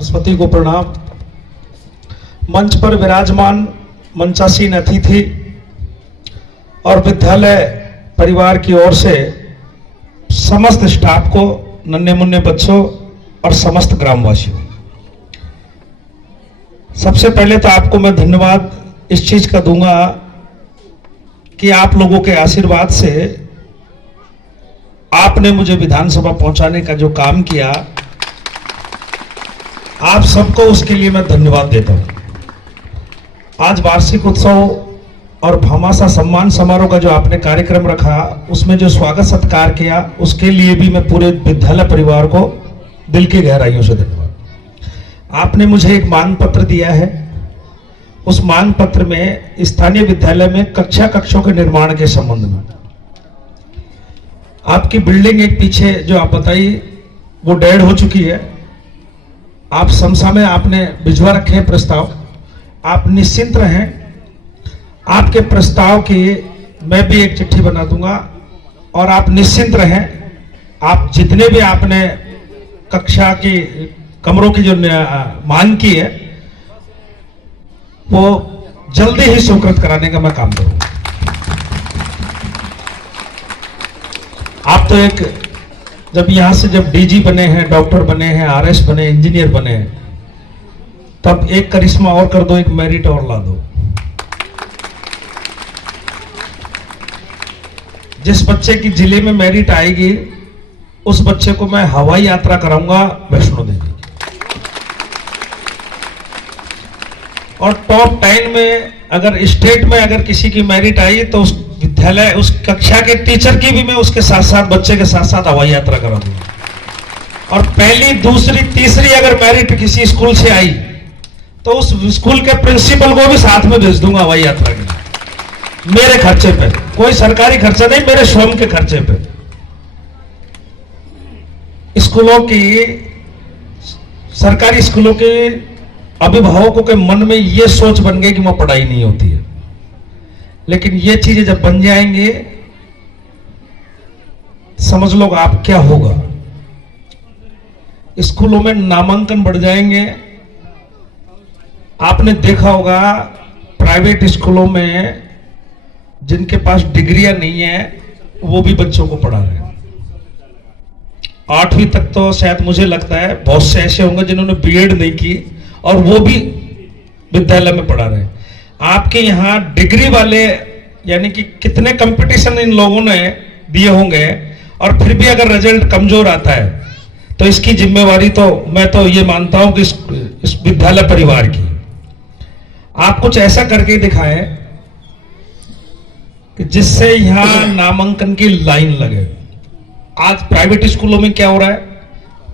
सरस्वती को प्रणाम। मंच पर विराजमान मंचासीन अतिथि और विद्यालय परिवार की ओर से समस्त स्टाफ को, नन्हे मुन्ने बच्चों और समस्त ग्रामवासियों, सबसे पहले तो आपको मैं धन्यवाद इस चीज का दूंगा कि आप लोगों के आशीर्वाद से आपने मुझे विधानसभा पहुंचाने का जो काम किया, आप सबको उसके लिए मैं धन्यवाद देता हूं। आज वार्षिक उत्सव और भामाशाह सम्मान समारोह का जो आपने कार्यक्रम रखा, उसमें जो स्वागत सत्कार किया, उसके लिए भी मैं पूरे विद्यालय परिवार को दिल की गहराइयों से धन्यवाद। आपने मुझे एक मांग पत्र दिया है, उस मांग पत्र में स्थानीय विद्यालय में कक्षों के निर्माण के संबंध में आपकी बिल्डिंग एक पीछे जो आप बताई वो डेड हो चुकी है। आप समसा में आपने भिजवा रखे हैं प्रस्ताव, आप निश्चिंत रहें। आपके प्रस्ताव की मैं भी एक चिट्ठी बना दूंगा और आप निश्चिंत रहें। आप जितने भी आपने कक्षा की कमरों की जो मांग की है वो जल्दी ही स्वीकृत कराने का मैं काम करूंगा। आप तो एक जब यहां से जब डीजी बने हैं, डॉक्टर बने हैं, आरएस बने, इंजीनियर बने हैं, तब एक करिश्मा और कर दो, एक मेरिट और ला दो। जिस बच्चे की जिले में मेरिट आएगी उस बच्चे को मैं हवाई यात्रा कराऊंगा वैष्णो देवी, और टॉप 10 में अगर स्टेट में अगर किसी की मेरिट आई तो उस विद्यालय, उस कक्षा के टीचर की भी मैं उसके साथ साथ, बच्चे के साथ साथ हवाई यात्रा करा दूंगा। और पहली, दूसरी, तीसरी अगर मेरिट किसी स्कूल से आई तो उस स्कूल के प्रिंसिपल को भी साथ में भेज दूंगा हवाई यात्रा के लिए, मेरे खर्चे पे। कोई सरकारी खर्चा नहीं, मेरे स्वयं के खर्चे पे। स्कूलों की, सरकारी स्कूलों के अभिभावकों के मन में यह सोच बन गई कि वहां पढ़ाई नहीं होती है, लेकिन ये चीजें जब बन जाएंगे समझ लो आप क्या होगा। स्कूलों में नामांकन बढ़ जाएंगे। आपने देखा होगा प्राइवेट स्कूलों में जिनके पास डिग्रियां नहीं है वो भी बच्चों को पढ़ा रहे हैं। 8वीं तक तो शायद मुझे लगता है बहुत से ऐसे होंगे जिन्होंने बीएड नहीं की और वो भी विद्यालय में पढ़ा रहे हैं। आपके यहाँ डिग्री वाले, यानी कि कितने कंपटीशन इन लोगों ने दिए होंगे, और फिर भी अगर रिजल्ट कमजोर आता है तो इसकी जिम्मेवारी तो मैं तो ये मानता हूं कि इस विद्यालय परिवार की। आप कुछ ऐसा करके दिखाएं कि जिससे यहां नामांकन की लाइन लगे। आज प्राइवेट स्कूलों में क्या हो रहा है,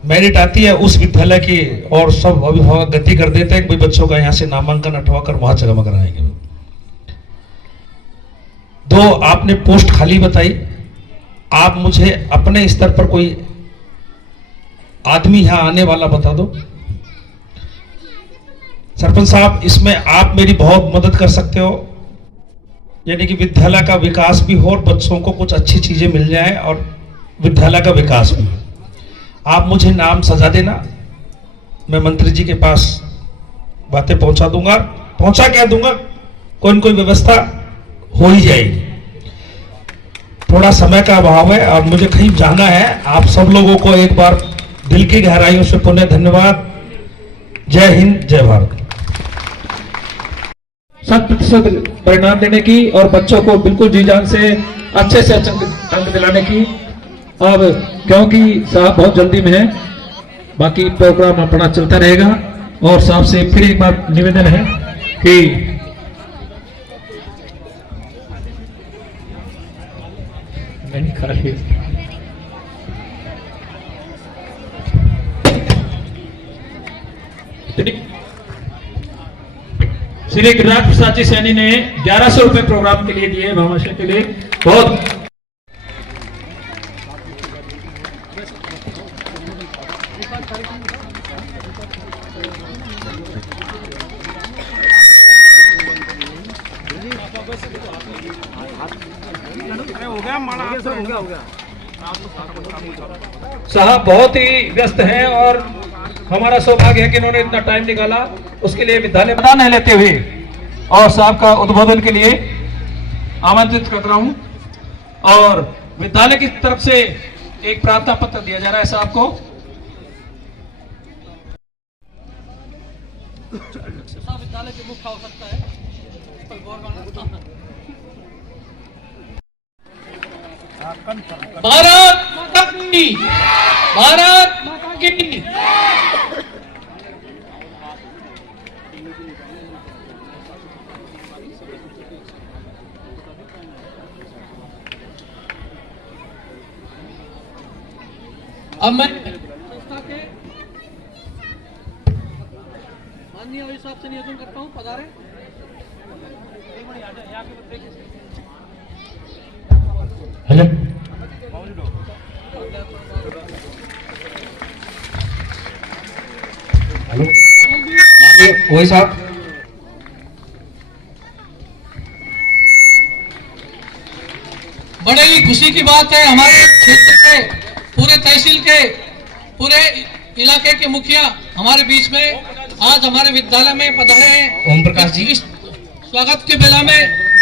मेरिट आती है उस विद्यालय की और सब अभिभावक गति कर देते हैं कि बच्चों का यहां से नामांकन हटवा कर वहां जगह कराएंगे। 2 आपने पोस्ट खाली बताई। आप मुझे अपने स्तर पर कोई आदमी यहां आने वाला बता दो। सरपंच साहब, इसमें आप मेरी बहुत मदद कर सकते हो, यानी कि विद्यालय का विकास भी हो और बच्चों को कुछ अच्छी चीजें मिल जाए और विद्यालय का विकास भी। आप मुझे नाम सजा देना, मैं मंत्री जी के पास बातें पहुंचा दूंगा। पहुंचा क्या दूंगा, कोई न कोई व्यवस्था हो ही जाएगी। थोड़ा समय का अभाव है और मुझे कहीं जाना है। आप सब लोगों को एक बार दिल की गहराइयों से पुनः धन्यवाद। जय हिंद, जय भारत। 100% परिणाम देने की और बच्चों को बिल्कुल जी जान से अच्छे अंक दिलाने की। अब क्योंकि साहब बहुत जल्दी में है, बाकी प्रोग्राम अपना चलता रहेगा। और साहब से फिर एक बार निवेदन है कि नहीं खा रही श्री गिरिराज प्रसाद जी सैनी ने 1100 रुपए प्रोग्राम के लिए दिए, भामाशाह के लिए। बहुत साहब बहुत ही व्यस्त हैं और हमारा सौभाग्य है कि इन्होंने इतना टाइम निकाला, उसके लिए विद्यालय प्रदान है लेते हुए और साहब का उद्बोधन के लिए आमंत्रित कर रहा हूं। और विद्यालय की तरफ से एक प्रार्थना पत्र दिया जा रहा है साहब को। विद्यालय के मुख्य आवश्यकता है भारत माता की, भारत माता की। अब मैं संस्था के माननीय अभिभाषक से निवेदन करता हूँ, पधारे। हेलो माननीय वही साहब, बड़े ही खुशी की बात है, हमारे क्षेत्र के पूरे तहसील के पूरे इलाके के मुखिया हमारे बीच में आज हमारे विद्यालय में पधारे हैं। ओम प्रकाश जी, इस स्वागत के बेला में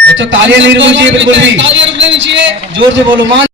बच्चों तालियां नहीं रुकनी चाहिए, बिल्कुल भी तालियां रुकनी चाहिए। जोर से बोलो। मान